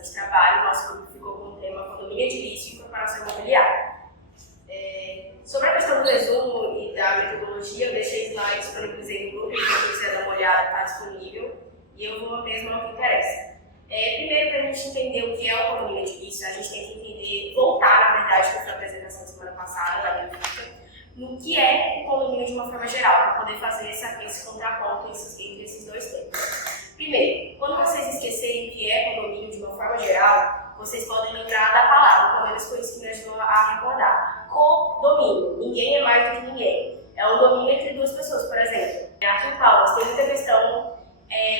organização de trabalho, nosso grupo ficou com o tema condomínio edilício e incorporação imobiliária. Sobre a questão do resumo e da metodologia, eu deixei slides disponibilizei no grupo, se você quiser dar uma olhada, está disponível, e eu vou mesmo ao que interessa. Primeiro, para a gente entender o que é o condomínio edilício, a gente tem que entender, voltar, na verdade, que foi a apresentação da semana passada, da minha ficha, no que é o condomínio de uma forma geral, para poder fazer esse contraponto entre esses dois temas. Primeiro, quando vocês esquecerem o que é condomínio de uma forma geral, vocês podem lembrar da palavra, pelo menos foi isso que me ajudou a recordar. Condomínio. Ninguém é mais do que ninguém. É um domínio entre duas pessoas, por exemplo. Aqui em Palmas tem muita questão,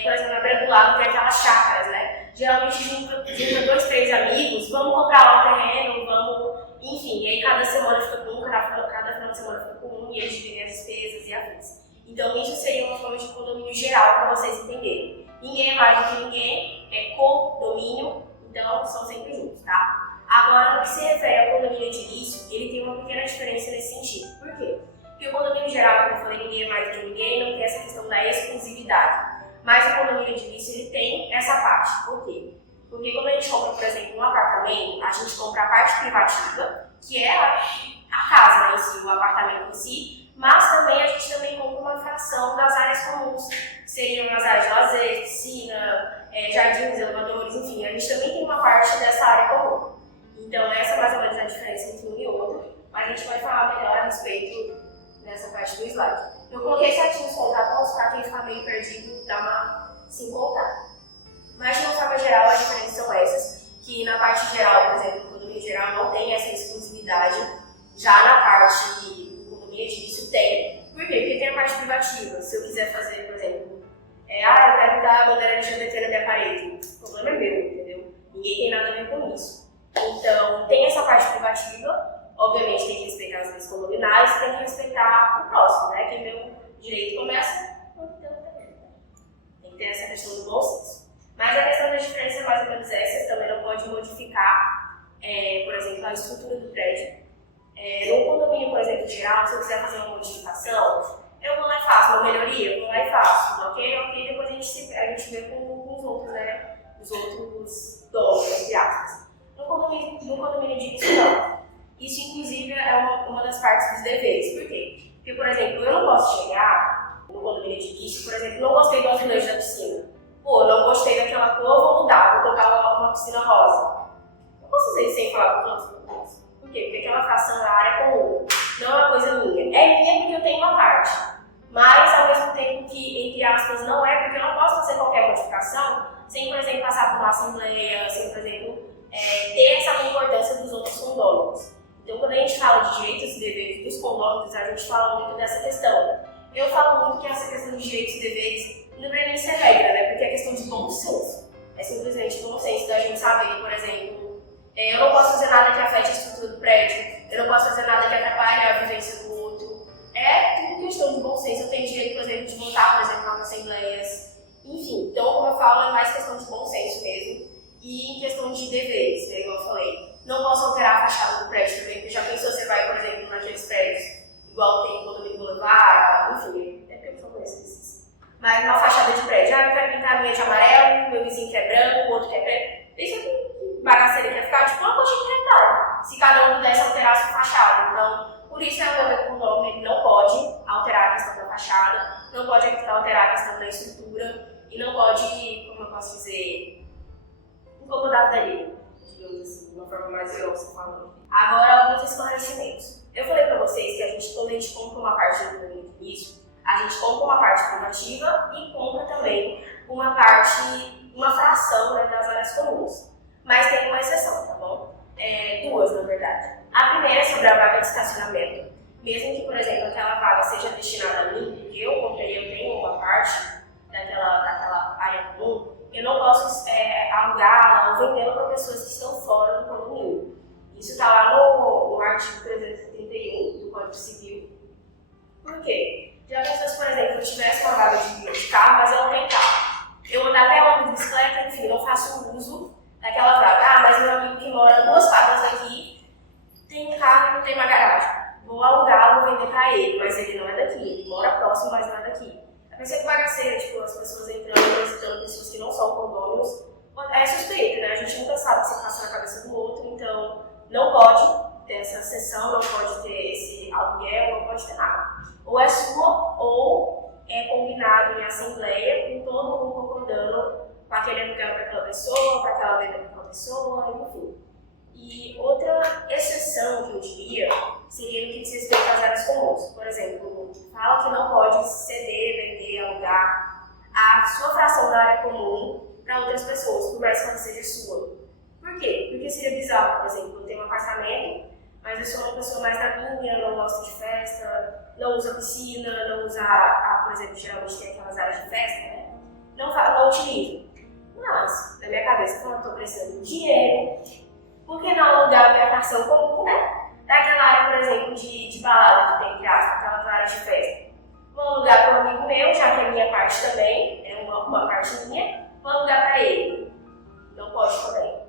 por exemplo, na Beira do Lago tem aquelas chácaras, né? Geralmente junta 2, 3 amigos, vamos comprar lá o terreno, vamos... Enfim, e aí cada semana fica com um, cada final de semana fica com um, e eles dividem as despesas e afins. Então isso seria uma forma de condomínio geral para vocês entenderem. Ninguém é mais do que ninguém, é condomínio, então são sempre juntos, tá? Agora, no que se refere ao condomínio edilício, ele tem uma pequena diferença nesse sentido. Por quê? Porque o condomínio geral, como eu falei, ninguém é mais do que ninguém, não tem essa questão da exclusividade. Mas o condomínio edilício, ele tem essa parte. Por quê? Porque quando a gente compra, por exemplo, um apartamento, a gente compra a parte privativa, que é a casa, né, em si, o apartamento em si, mas também a gente também compra uma fração das áreas comuns, que seriam as áreas de lazer, piscina, jardins, elevadores, enfim, a gente também tem uma parte dessa área comum. Então essa é mais ou menos a diferença entre um e outro, mas a gente vai falar melhor a respeito dessa parte do slide. Eu coloquei certinho os contrapontos para quem ficar meio perdido, dar uma se encontrar. Mas de uma forma geral, as diferenças são essas, que na parte geral, por exemplo, o condomínio geral não tem essa exclusividade, já na parte do condomínio edilício tem. Por quê? Porque tem a parte privativa. Se eu quiser fazer, por exemplo, eu quero dar a bandeira LGBT na minha parede, o problema é meu, entendeu? Ninguém tem nada a ver com isso. Então, tem essa parte privativa, obviamente tem que respeitar as leis condominais, tem que respeitar o próximo, né? Que o meu direito começa onde tem o terreno. Tem que ter essa questão do bom senso. Mas a questão da diferença é mais ou menos essa, também não pode modificar, por exemplo, a estrutura do prédio. No condomínio, por exemplo, geral, se eu quiser fazer uma modificação, eu vou lá e faço uma melhoria, eu vou lá e faço, ok, depois a gente vê com os outros, né, os outros donos, entre aspas. No condomínio edilício, não. Isso, inclusive, é uma das partes dos deveres. Por quê? Porque, por exemplo, eu não posso chegar no condomínio edilício, por exemplo, não gostei do azulejo da piscina. Pô, não gostei daquela cor, vou mudar, vou colocar uma piscina rosa. Não posso fazer isso sem falar com os outros. Por quê? Porque aquela fração é a área comum, não é uma coisa minha. É minha porque eu tenho uma parte, mas ao mesmo tempo que, entre aspas, não é, porque eu não posso fazer qualquer modificação sem, por exemplo, passar por uma assembleia, sem, por exemplo, ter essa concordância dos outros condôminos. Então, quando a gente fala de direitos e deveres dos condôminos, a gente fala muito dessa questão. Eu falo muito que essa questão de direitos e deveres não deveria nem ser regra, né? Porque é questão de bom senso. É simplesmente bom senso da gente saber, por exemplo, eu não posso fazer nada que afete a estrutura do prédio, eu não posso fazer nada que atrapalhe a vivência do outro. É tudo questão de bom senso. Eu tenho direito, por exemplo, de votar, por exemplo, nas assembleias. Enfim, então, como eu falo, é mais questão de bom senso mesmo. E em questão de deveres, né? Igual eu falei, não posso alterar a fachada do prédio também, porque já pensou, você vai, por exemplo, naqueles prédios, igual tem o condomínio Boulevard, enfim, é porque eu só conheço esses. Mas uma fachada de prédio, eu quero pintar a minha de amarelo, meu vizinho quer branco, o outro quer preto. Pensa que bagaceira que ia ficar tipo uma coxinha de retalho, se cada um pudesse alterar a sua fachada. Então, por isso o condomínio ele não pode alterar a questão da fachada, não pode alterar a questão da estrutura e não pode, como eu posso dizer, incomodar a daria, digamos assim, de uma forma mais grossa falando. Agora, alguns esclarecimentos. Eu falei pra vocês que quando a gente compra uma parte do condomínio de início, a gente compra uma parte privativa e compra também uma fração, né, das áreas comuns. Mas tem uma exceção, tá bom? Duas, na verdade. A primeira é sobre a vaga de estacionamento. Mesmo que, por exemplo, aquela vaga seja destinada a mim, porque eu comprei, eu tenho uma parte daquela área comum, eu não posso alugá-la ou vendê-la para pessoas que estão fora do condomínio. Isso está lá no artigo 331 do Código Civil. Por quê? Já pensou se, por exemplo, eu tivesse uma vaga de carro, mas eu não tenho carro. Eu ando até uma de bicicleta, enfim, não faço uso daquela vaga. Mas meu amigo que mora 2 quadras aqui tem um carro e não tem uma garagem. Vou alugar, vou vender para ele, mas ele não é daqui. Ele mora próximo, mas não é daqui. Eu pensei que bagaceira, tipo, as pessoas entrando e visitando pessoas que não são condôminos. é suspeito, né? A gente nunca sabe o que se passa na cabeça do outro, então não pode ter essa sessão, não pode ter esse aluguel, não pode ter nada. Ou é sua, ou é combinado em assembleia, com todo mundo concordando com aquele aluguel para aquela pessoa, para aquela venda para aquela pessoa, enfim. E outra exceção que eu diria seria no que diz respeito às áreas comuns. Por exemplo, fala que não pode ceder, vender, alugar a sua fração da área comum para outras pessoas, por mais que ela seja sua. Por quê? Porque seria bizarro, por exemplo, eu tenho um apartamento, mas eu sou uma pessoa mais na minha, não gosto de festa, não usa piscina, não usa, por exemplo, geralmente tem aquelas áreas de festa, né? Não utilizo. Mas, na minha cabeça, quando eu estou precisando de dinheiro, por que não alugar a minha fração comum, né? Daquela área, por exemplo, de balada que tem, entre aspas, aquelas áreas de festa. Vou alugar para um amigo meu, já que é minha parte também, é uma parte minha, vou alugar para ele. Não pode também.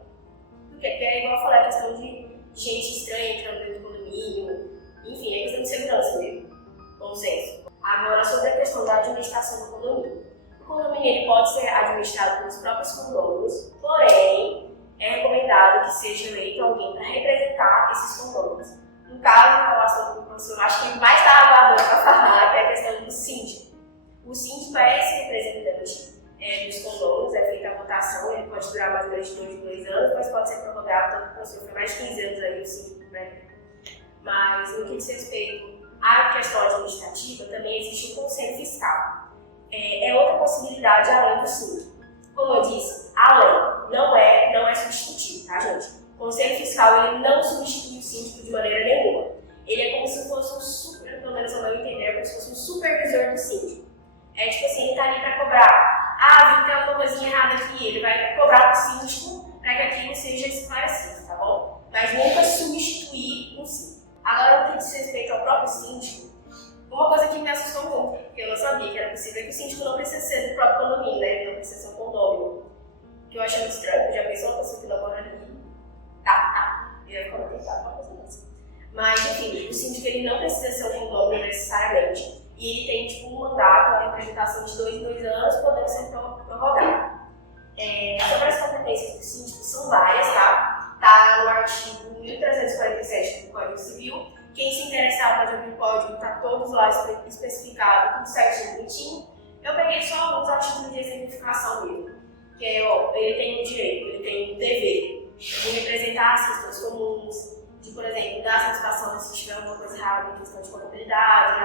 Por quê? Porque é igual eu falei, a questão de gente estranha entrando dentro do condomínio, enfim, é questão de segurança mesmo, bom senso. Agora, sobre a questão da administração do condomínio. O condomínio ele pode ser administrado pelos próprios condôminos, porém, é recomendado que seja eleito alguém para representar esses condôminos. No caso, em relação com o professor, acho que mais está aguardando para falar, que é a questão do síndico. O síndico é esse representante dos condôminos, é feita a votação, ele pode durar mais ou menos de 2 anos, mas pode ser prorrogado, tanto que o professor foi mais de 15 anos aí, o síndico, né? Mas, no que diz respeito à questão administrativa, também existe o conselho fiscal. É outra possibilidade além do síndico. Como eu disse, a lei não é substitutivo, tá, gente? O conselho fiscal ele não substitui o síndico de maneira nenhuma. Ele é como se fosse pelo menos ao meu entender, como se fosse um supervisor do síndico. É tipo assim, ele tá ali para cobrar. Viu que tem alguma coisinha errada aqui, ele vai cobrar o síndico para que aquilo seja esclarecido, tá bom? Mas nunca substituir o síndico. Agora, no que diz respeito ao próprio síndico, uma coisa que me assustou muito, porque eu não sabia que era possível, é que o síndico não precisa ser do próprio condomínio, né? Ele não precisa ser um condômino. Que eu achei muito estranho, já pensou uma pessoa que não mora ali? Eu ia comentar uma coisa dessa. Mas, enfim, o síndico ele não precisa ser um condômino necessariamente. E ele tem tipo, um mandato, uma representação de 2 em 2 anos, podendo ser prorrogado. Sobre as competências do síndico, são várias, tá? Tá no artigo 1347 do Código Civil. Quem se interessar pode abrir o código, tá todos lá especificados, tudo certinho, bonitinho. Eu peguei só alguns artigos de exemplificação mesmo. Que ele tem o direito, ele tem o dever de representar as questões comuns, de, por exemplo, dar satisfação se tiver alguma coisa errada em questão de contabilidade,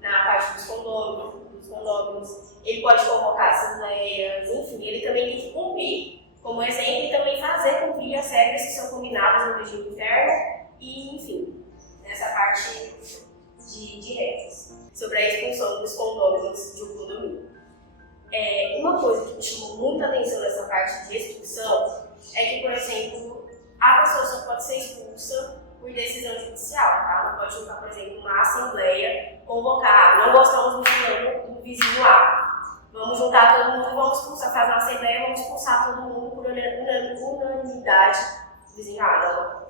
na parte dos condôminos. Ele pode convocar assembleias, enfim, ele também tem que cumprir, como exemplo, e também fazer cumprir as regras que são combinadas no regime interno, e, enfim, nessa parte de regras, sobre a expulsão dos condôminos de um condomínio. Uma coisa que me chamou muita atenção nessa parte de expulsão é que, por exemplo, a pessoa só pode ser expulsa por decisão judicial, tá? Não pode juntar, por exemplo, uma assembleia, convocar, não gostamos do vizinho A. Vamos juntar todo mundo, vamos expulsar, fazer uma assembleia, vamos expulsar todo mundo por unanimidade do vizinho A. Não.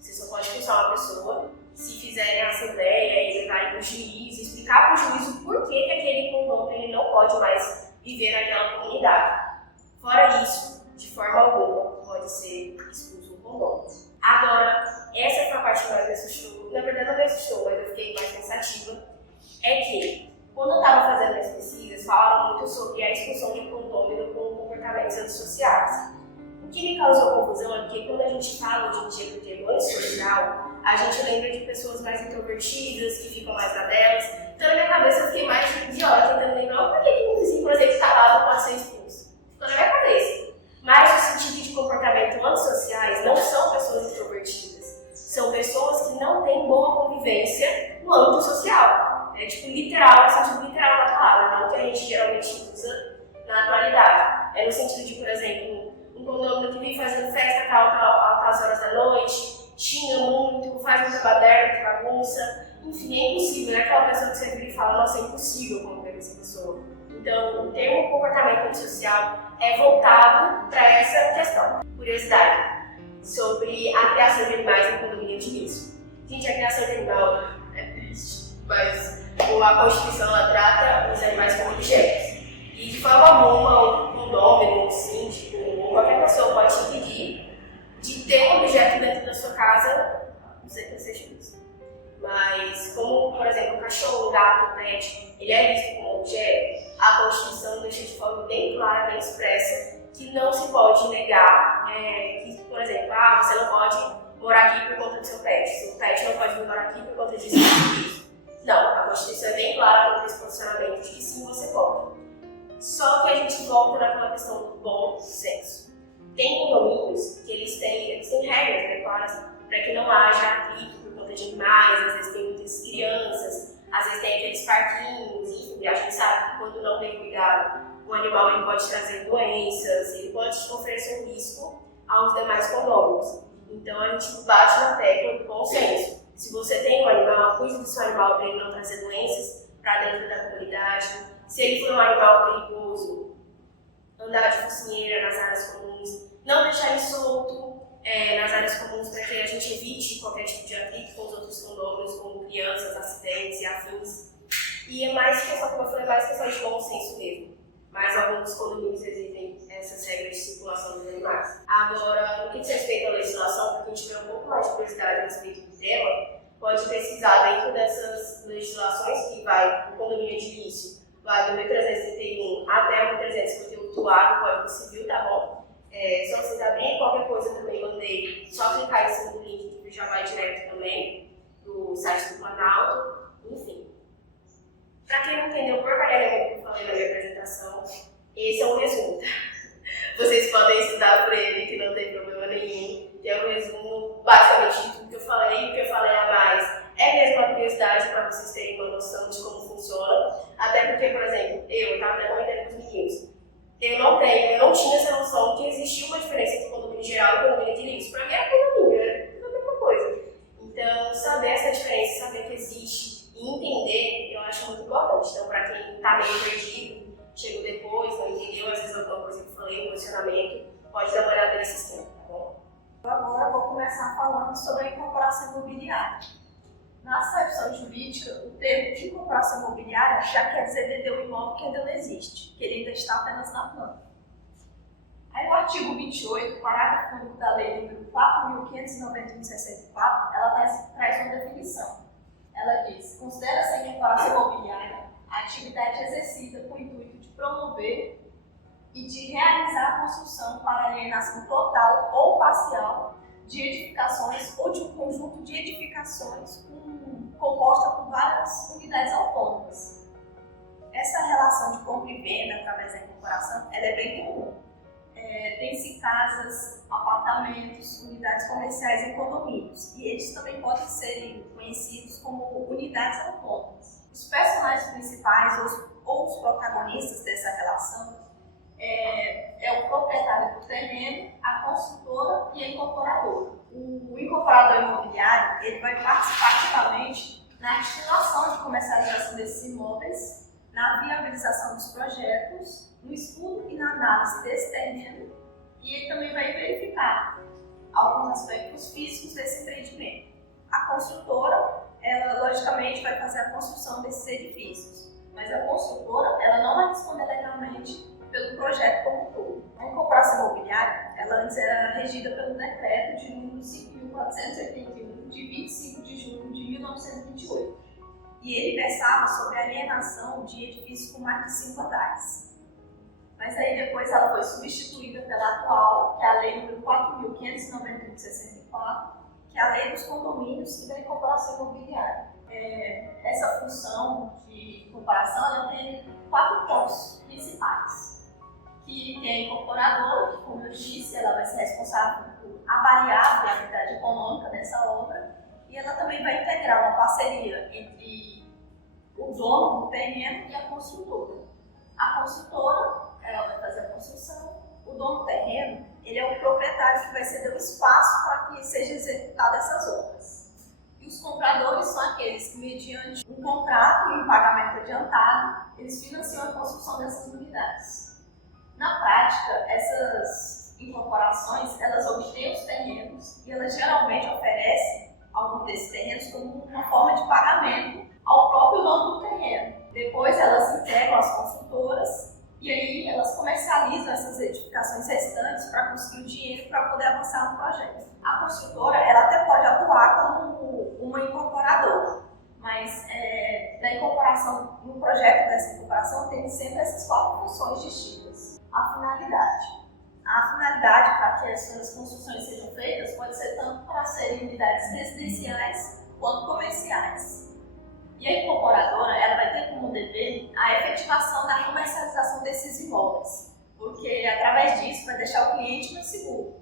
Você só pode expulsar uma pessoa se fizerem a assembleia e levarem para o juiz, explicar para o juiz o porquê que aquele condomínio ele não pode mais viver naquela comunidade. Fora isso, de forma alguma, pode ser expulso um condomínio. Agora, essa foi a parte que mais me assustou. Na verdade, não me assustou, mas eu fiquei mais pensativa. É que, quando eu estava fazendo minhas pesquisas, falaram muito sobre a expulsão de um condômino com comportamentos antissociais. O que me causou confusão é que, quando a gente fala hoje em dia do termo antissocial, a gente lembra de pessoas mais introvertidas, que ficam mais na delas. Então, na minha cabeça, eu fiquei mais de hora tentando lembrar por que um vizinho, por exemplo, está lá não pode ser expulso. Ficou na minha cabeça. Mas o sentido de comportamento antissociais não são pessoas introvertidas. São pessoas que não têm boa convivência no âmbito social. É tipo literal, no sentido literal da palavra, não que a gente geralmente usa na atualidade. É no sentido de, por exemplo, um condomínio que vem fazendo festa a altas horas da noite, xinga muito, faz muita baderna, muita bagunça. Enfim, é impossível, né? Aquela pessoa que você vira e fala, nossa, é impossível conviver com essa pessoa. Então, o termo comportamento antissocial é voltado para essa questão. Curiosidade sobre a criação de animais no condomínio de início. Gente, a criação de animal é triste, mas a Constituição ela trata os animais como objetos. E de forma alguma, o condômino, o síndico, ou pessoa pode te impedir de ter um objeto dentro da sua casa, não sei que seja isso. Mas, como, por exemplo, o cachorro, o gato, o pet, ele é visto como objeto, a Constituição deixa de forma bem clara, bem expressa, que não se pode negar, que, por exemplo, você não pode morar aqui por conta do seu pet, seu pet não pode morar aqui por conta disso e disso. Não, a Constituição é bem clara quanto a esse posicionamento de que sim, você pode. Só que a gente volta naquela questão do bom senso. Tem condomínios que eles têm regras, né, claras, para que não haja atrito por conta de animais, às vezes tem muitas crianças, às vezes tem aqueles parquinhos, enfim, a gente sabe que quando não tem cuidado, o animal ele pode trazer doenças, ele pode oferecer um risco aos demais condôminos. Então a gente bate na tecla do bom senso. Se você tem um animal, cuide do seu animal para ele não trazer doenças para dentro da comunidade. Se ele for um animal perigoso, andar de focinheira nas áreas comuns, não deixar ele solto nas áreas comuns para que a gente evite qualquer tipo de atrito com os outros condôminos, como crianças, acidentes e afins. E é mais questão, como eu falei, mais questão de bom senso mesmo. Mas alguns condomínios exigem essas regras de circulação dos animais. Agora, no que diz respeito à legislação, para quem tiver um pouco mais de curiosidade a respeito do tema, pode pesquisar dentro dessas legislações que vai no condomínio edilício, vai do 1331 até o 1358 do Código Civil, tá bom? Só vocês abrirem qualquer coisa também, mandei, só clicar em cima do link que já vai direto também do site do Planalto, enfim. Para quem não entendeu porcaria nenhuma que eu falei na minha apresentação, esse é um resumo. Vocês podem estudar por ele, que não tem problema nenhum. Que é um resumo basicamente de tudo que eu falei. O que eu falei a mais é mesmo uma curiosidade para vocês terem uma noção de como funciona. Até porque, por exemplo, eu estava até comentando com os meninos. Eu não tinha essa noção que existia uma diferença entre condomínio geral e condomínio edilício. Para mim era condomínio, era tudo a mesma coisa. Então, saber essa diferença, saber que existe e entender, eu acho muito importante. Então, para quem está meio perdido, chegou depois, não entendeu, às vezes alguma coisa que eu falei, um posicionamento, pode dar uma olhada nesse esquema, tá bom? Agora vou começar falando sobre a incorporação imobiliária. Na acepção jurídica, o termo de incorporação imobiliária já quer dizer vender um imóvel que ainda não existe, que ele ainda está apenas na planta. Aí o artigo 28, parágrafo único da lei número 4.591/64, ela traz uma definição. Ela diz: considera-se a incorporação imobiliária a atividade exercida com o intuito de promover e de realizar a construção para alienação total ou parcial de edificações ou de um conjunto de edificações composta por várias unidades autônomas. Essa relação de compra e venda através da incorporação ela é bem comum. Tem-se casas, apartamentos, unidades comerciais e condomínios, e eles também podem ser conhecidos como unidades autônomas. Os personagens principais ou os protagonistas dessa relação é o proprietário do terreno, a construtora e a incorporadora. O incorporador imobiliário ele vai participar ativamente na articulação de comercialização desses imóveis, na viabilização dos projetos, no estudo e na análise desse terreno, e ele também vai verificar alguns aspectos físicos desse empreendimento. A construtora, ela logicamente vai fazer a construção desses edifícios, mas a construtora ela não vai responder legalmente pelo projeto como um todo. A incorporação imobiliária, ela antes era regida pelo decreto de número 5.481 de 25 de junho de 1928. E ele versava sobre a alienação de edifícios com mais de 5 andares. Mas aí depois ela foi substituída pela atual, que é a lei número 4.591/64, que é a lei dos condomínios e da incorporação imobiliária. Essa função de incorporação ela tem 4 pontos principais. Que tem a incorporadora, que, como eu disse, ela vai ser responsável por avaliar a viabilidade econômica dessa obra, e ela também vai integrar uma parceria entre o dono do terreno e a construtora. A construtora, ela vai fazer a construção, o dono do terreno, ele é o proprietário que vai ceder o espaço para que seja executada essas obras. E os compradores são aqueles que, mediante um contrato e um pagamento adiantado, eles financiam a construção dessas unidades. Na prática, essas incorporações, elas obtêm os terrenos e elas geralmente oferecem algum desses terrenos como uma forma de pagamento ao próprio dono do terreno. Depois elas entregam às construtoras e aí elas comercializam essas edificações restantes para conseguir o A construtora, ela até pode atuar como uma incorporadora, mas na incorporação, no projeto dessa incorporação, tem sempre essas 4 funções distintas. A finalidade. A finalidade para que essas construções sejam feitas pode ser tanto para serem unidades residenciais quanto comerciais. E a incorporadora, ela vai ter como dever a efetivação da comercialização desses imóveis, porque através disso vai deixar o cliente mais seguro,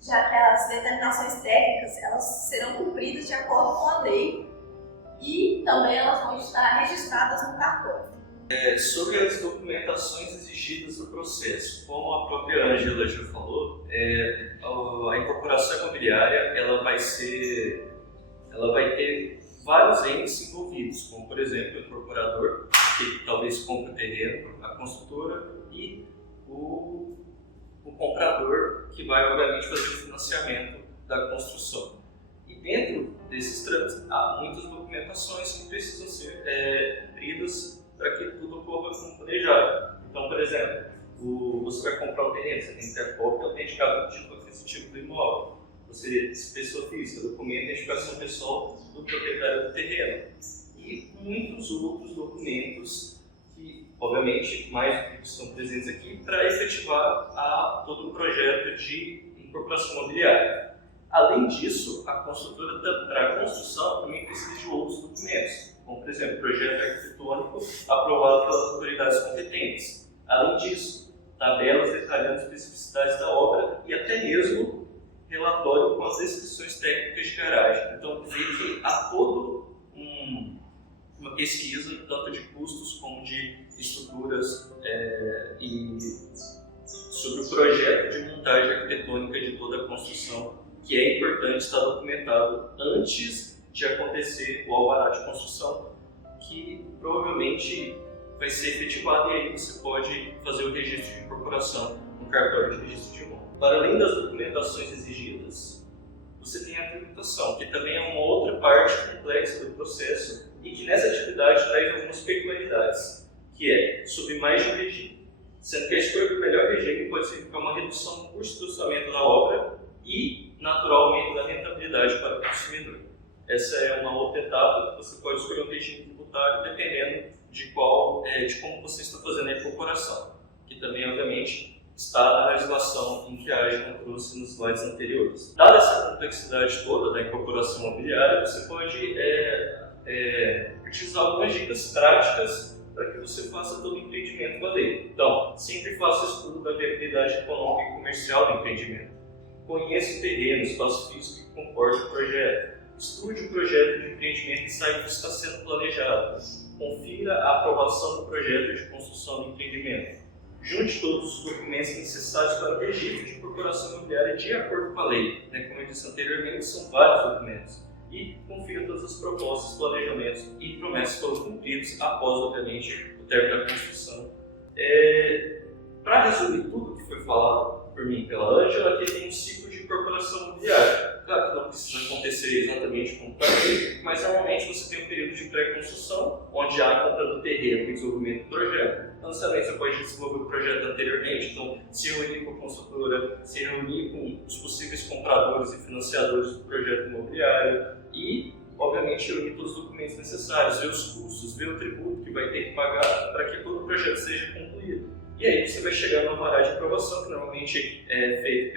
já que as determinações técnicas elas serão cumpridas de acordo com a lei e também elas vão estar registradas no cartório. Sobre as documentações exigidas no processo, como a própria Ângela já falou, a incorporação imobiliária ela vai ter vários entes envolvidos, como por exemplo o incorporador, que talvez compre o terreno, a construtora e o comprador, que vai obviamente fazer o financiamento da construção. E dentro desses trâmites há muitas documentações que precisam ser cumpridas para que tudo ocorra como planejado. Então, por exemplo, você vai comprar um terreno, você tem que ter a cópia autenticada do título aquisitivo do imóvel. Você, pessoa física, documenta a identificação pessoal do proprietário do terreno. E muitos outros documentos que, obviamente, mais do que estão presentes aqui, para efetivar todo o projeto de incorporação imobiliária. Além disso, a construtora, para a construção, também precisa de outros documentos, como, por exemplo, projeto arquitetônico aprovado pelas autoridades competentes. Além disso, tabelas detalhando as especificidades da obra e até mesmo relatório com as descrições técnicas de garagem. Então, vê que há toda uma pesquisa, tanto de custos como de estruturas e sobre o projeto de montagem arquitetônica de toda a construção, que é importante estar documentado antes de acontecer o alvará de construção, que provavelmente vai ser efetivado e aí você pode fazer o registro de incorporação no cartório de registro de imóvel. Para além das documentações exigidas, você tem a tributação, que também é uma outra parte complexa do processo e que nessa atividade traz algumas peculiaridades, que é sob mais de um regime, sendo que a escolha do melhor regime pode significar uma redução no custo do orçamento da obra e natural aumento da rentabilidade para o consumidor. Essa é uma outra etapa que você pode escolher um regime tributário dependendo de como você está fazendo a incorporação, que também, obviamente, está na legislação em que a AGEA trouxe nos slides anteriores. Dada essa complexidade toda da incorporação imobiliária, você pode utilizar algumas dicas práticas para que você faça todo o empreendimento valer. Então, sempre faça estudo da viabilidade econômica e comercial do empreendimento. Conheça o terreno, o espaço físico que comporta o projeto. Estude o projeto de empreendimento e saiba o que está sendo planejado. Confira a aprovação do projeto de construção do empreendimento. Junte todos os documentos necessários para o registro de incorporação imobiliária de acordo com a lei. Como eu disse anteriormente, são vários documentos. E confira todas as propostas, planejamentos e promessas foram cumpridos após, obviamente, o término da construção. Para resumir tudo que foi falado por mim e pela Ângela, aqui tem um ciclo de incorporação imobiliária. Claro que não precisa acontecer exatamente como está aqui, mas normalmente você tem um período de pré-construção, onde há a compra do terreno e desenvolvimento do projeto. Então, você pode desenvolver o projeto anteriormente, então se reunir com a construtora, se reunir com os possíveis compradores e financiadores do projeto imobiliário e, obviamente, reunir todos os documentos necessários, ver os custos, ver o tributo que vai ter que pagar para que todo o projeto seja concluído. E aí você vai chegar no alvará de aprovação, que normalmente é feito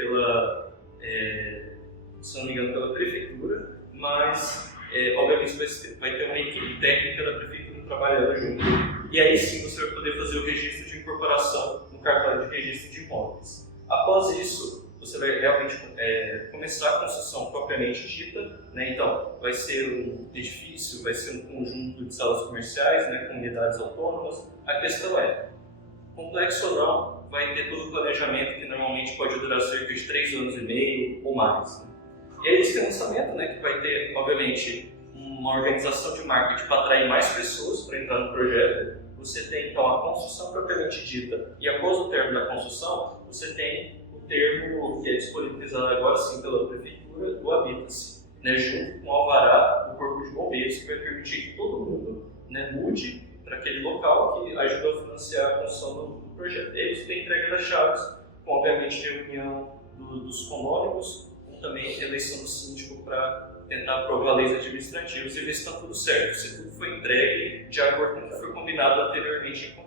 se não me engano, pela prefeitura, mas obviamente vai ter uma equipe técnica da prefeitura trabalhando junto. E aí sim você vai poder fazer o registro de incorporação no cartório de registro de imóveis. Após isso, você vai realmente começar a construção propriamente dita, Então, vai ser um edifício, vai ser um conjunto de salas comerciais, com unidades autônomas. A questão é, complexo ou não, vai ter todo o planejamento que normalmente pode durar cerca de 3 anos e meio ou mais. E aí você tem um lançamento, que vai ter, obviamente, uma organização de marketing para atrair mais pessoas para entrar no projeto. Você tem, então, a construção propriamente dita e após o término da construção, você tem o termo que é disponibilizado agora sim pela prefeitura do Habita-se, junto com o alvará do Corpo de Bombeiros, que vai permitir que todo mundo mude para aquele local que ajuda a financiar a construção do projeto. E aí você tem a entrega das chaves, com obviamente reunião dos conônimos, com também eleição do síndico para tentar aprovar leis administrativas e ver se está tudo certo, se tudo foi entregue de acordo com o que foi combinado anteriormente em